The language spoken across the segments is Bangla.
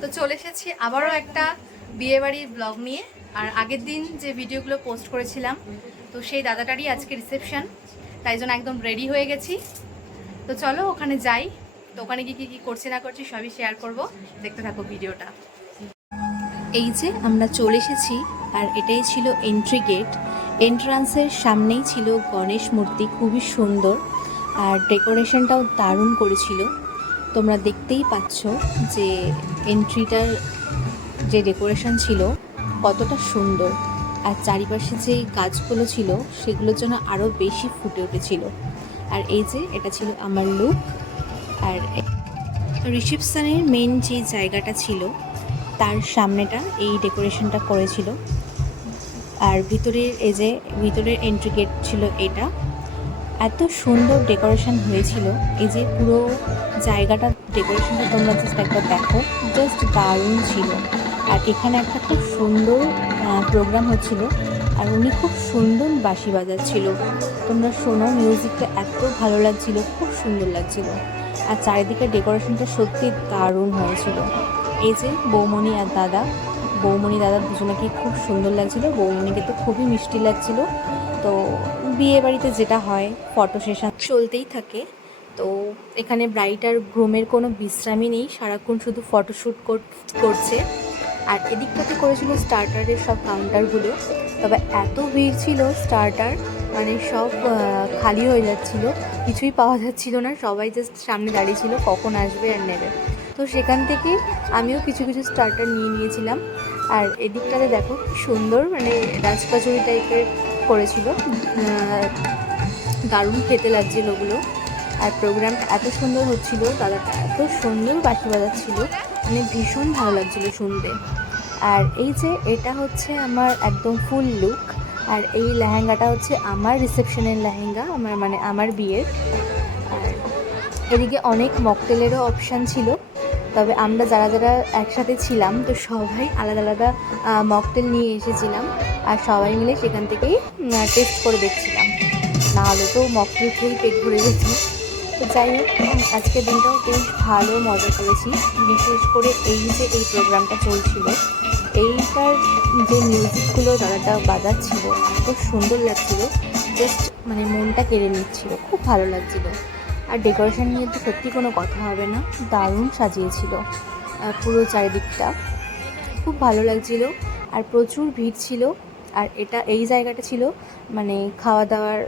তো চলে এসেছি আবারও একটা বিয়েবাড়ির ব্লগ নিয়ে। আর আগের দিন যে ভিডিওগুলো পোস্ট করেছিলাম, তো সেই দাদাটারই আজকে রিসেপশন, তাই জন্য একদম রেডি হয়ে গেছি। তো চলো ওখানে যাই। তো ওখানে গিয়ে কী কী করছি না করছি সবই শেয়ার করব, দেখতে থাকো ভিডিওটা। এই যে আমরা চলে এসেছি, আর এটাই ছিল এন্ট্রি গেট। এন্ট্রান্সের সামনেই ছিল গণেশ মূর্তি, খুবই সুন্দর, আর ডেকোরেশনটাও দারুণ করেছিল। তোমরা দেখতেই পাচ্ছ যে এন্ট্রিটার যে ডেকোরেশন ছিল কতটা সুন্দর, আর চারিপাশে যে গাছগুলো ছিল সেগুলোর জন্য আরও বেশি ফুটে উঠেছিল। আর এই যে এটা ছিল আমার লুক। আর রিসেপশনের মেন যে জায়গাটা ছিল তার সামনেটা এই ডেকোরেশনটা করেছিল। আর ভিতরের এই যে ভিতরের এন্ট্রি গেট ছিল এটা। এত সুন্দর ডেকোরেশন হয়েছিল, এই যে পুরো জায়গাটা ডেকোরেশনটা তোমরা জাস্ট একবার দেখো, জাস্ট দারুণ ছিল। আর এখানে একটা খুব সুন্দর প্রোগ্রাম হচ্ছিল, আর উনি খুব সুন্দর বাঁশি বাজাচ্ছিল। তোমরা শোনো, মিউজিকটা এত ভালো লাগছিল, খুব সুন্দর লাগছিল। আর চারিদিকে ডেকোরেশনটা সত্যি দারুণ হয়েছিল। এই যে বৌমণি আর দাদা, বৌমণি দাদা দুজনেকে খুব সুন্দর লাগছিল। বৌমণিকে তো খুবই মিষ্টি লাগছিল। তো বিয়ে বাড়িতে যেটা হয়, ফটো সেশন চলতেই থাকে। তো এখানে ব্রাইড আর গ্রুমের কোনো বিশ্রামই নেই, সারাক্ষণ শুধু ফটোশ্যুট করছে। আর এদিকটাতে করেছিল স্টার্টারের সব কাউন্টারগুলো, তবে এত ভিড় ছিল স্টার্টার, মানে সব খালি হয়ে যাচ্ছিল, কিছুই পাওয়া যাচ্ছিল না। সবাই জাস্ট সামনে দাঁড়িয়ে ছিল কখন আসবে আর নেবে। তো সেখান থেকে আমিও কিছু কিছু স্টার্টার নিয়েছিলাম। আর এদিকটাতে দেখো কি সুন্দর, মানে রাজকাচুরি টাইপের করেছিল, দারুণ খেতে লাগছিল ওগুলো। আর প্রোগ্রামটা এত সুন্দর হচ্ছিল, দাদাটা এত সুন্দর বাঁশি বাজাচ্ছিল, মানে ভীষণ ভালো লাগছিলো শুনতে। আর এই যে এটা হচ্ছে আমার একদম ফুল লুক। আর এই লেহেঙ্গাটা হচ্ছে আমার রিসেপশনের লেহেঙ্গা, আমার বিয়ের। আর এদিকে অনেক মকটেলেরও অপশান ছিল, তবে আমরা যারা যারা একসাথে ছিলাম তো সবাই আলাদা আলাদা মকটেল নিয়ে এসেছিলাম, আর সবাই মিলে সেখান থেকেই টেস্ট করে দেখছিলাম। নাহলে তো মকটেল খেয়েই পেট ভরে গেছে। তো যাই হোক, আজকের দিনটাও বেশ ভালো মজা করেছি। বিশেষ করে এই যে এই প্রোগ্রামটা চলছিল, এইটার যে মিউজিকগুলো দাদাটা বাজাচ্ছিল এত সুন্দর লাগছিল, জাস্ট মানে মনটা কেড়ে নিচ্ছিল, খুব ভালো লাগছিলো। আর ডেকোরেশন নিয়ে তো সত্যি কোনো কথা হবে না, দারুণ সাজিয়েছিল পুরো চারিদিকটা, খুব ভালো লাগছিল। আর প্রচুর ভিড় ছিল। আর এই জায়গাটা ছিল মানে খাওয়া দাওয়ার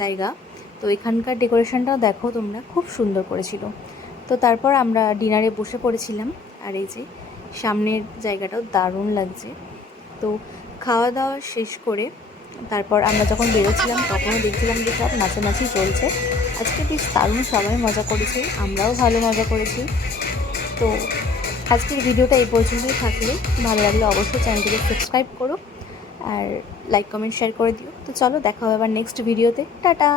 জায়গা। তো এখানকার ডেকোরেশনটাও দেখো তোমরা, খুব সুন্দর করেছিল। তো তারপর আমরা ডিনারে বসে পড়েছিলাম। আর এই যে সামনের জায়গাটাও দারুণ লাগছে। তো খাওয়া দাওয়া শেষ করে তারপর আমরা যখন বেরোচ্ছিলাম তখনও দেখছিলাম যে সব নাচানাচি চলছে। আজকে বেশ দারুণ সবাই মজা করেছে, আমরাও ভালো মজা করেছি। তো আজকের ভিডিওটা এই পর্যন্তই থাকলে, ভালো লাগলে অবশ্যই চ্যানেলটিকে সাবস্ক্রাইব করো, আর লাইক কমেন্ট শেয়ার করে দিও। তো চলো দেখা হবে আবার নেক্সট ভিডিওতে। টাটা।